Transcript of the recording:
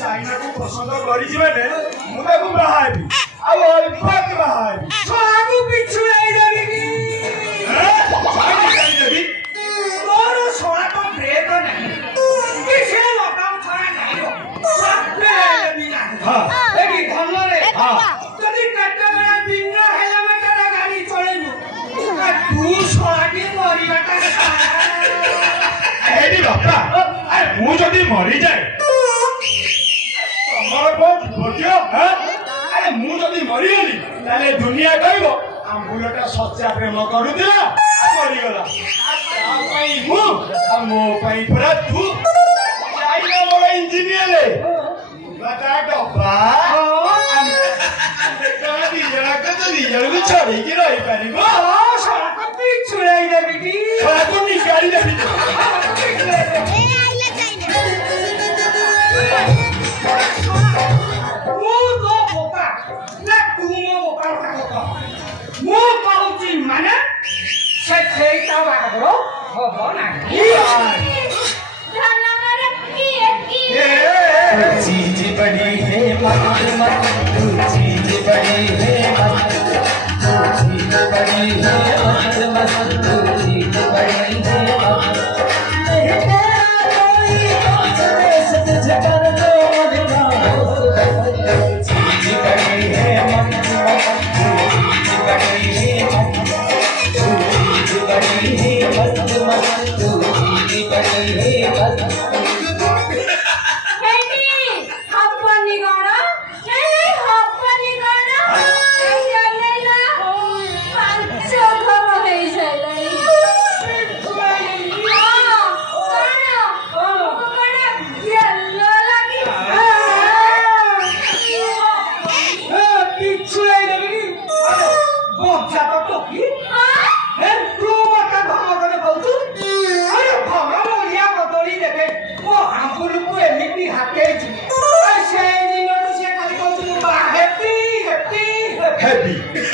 China କୁ ପସନ୍ଦ କରିଛି ମାନେ ମୁଁ ତାକୁ ବାହାରିବି ଆଉ ଅଳ୍ପାକି ବାହାରିବି ଛୁଆକୁ ପିଛୁଡ଼ାଇ ଦେବି କି ଦେବି ତୋର ଛୁଆ ତ ବ୍ରେକ୍ ନାହିଁ କି ସେ ଲଗାଉ ଛଡ଼ା ନାହିଁ ଏଠି ଭଲରେ ଯଦି କେତେବେଳେ ବିନା ହେଲମେଟରେ ଗାଡ଼ି ଚଳେଇବୁ ତୁ ଛୁଆଟି ମରିବାଟା ଏଠି ବାପା ମୁଁ ଯଦି ମରିଯାଏ ମୁଁ ଯଦି ମରିଗଲି ତାହେଲେ ଦୁନିଆ କହିବ ଆମ୍ବୁଲଟା ସଚ୍ଚା ପ୍ରେମ କରୁଥିଲା ମରିଗଲା ଆଉ ପାଇଁ ମୁଁ ଆଉ ମୋ ପାଇଁ ପୁରା ତୁ ଯାଇନା ମୋର ଇଞ୍ଜିନିୟର ଡବା ଦି ଜଣକୁ ଛଡେଇକି ରହିପାରିବ ଛୁଡ଼ାଇ ଦେବି କି ନିଗାଡ଼ି ଦେବି ମୁଁ କହୁଛି ମାନେ ସେ ସେଇଟା ବାହାଘର ହବ ନାହିଁ चीज बड़ी है मत मत तू चीज बड़ी है मत चीज बड़ी है मत मत तू चीज बड़ी है मत चीज बड़ी है मत मत तू चीज बड़ी है मत चीज बड़ी है मत मत तू चीज बड़ी है मत Happy.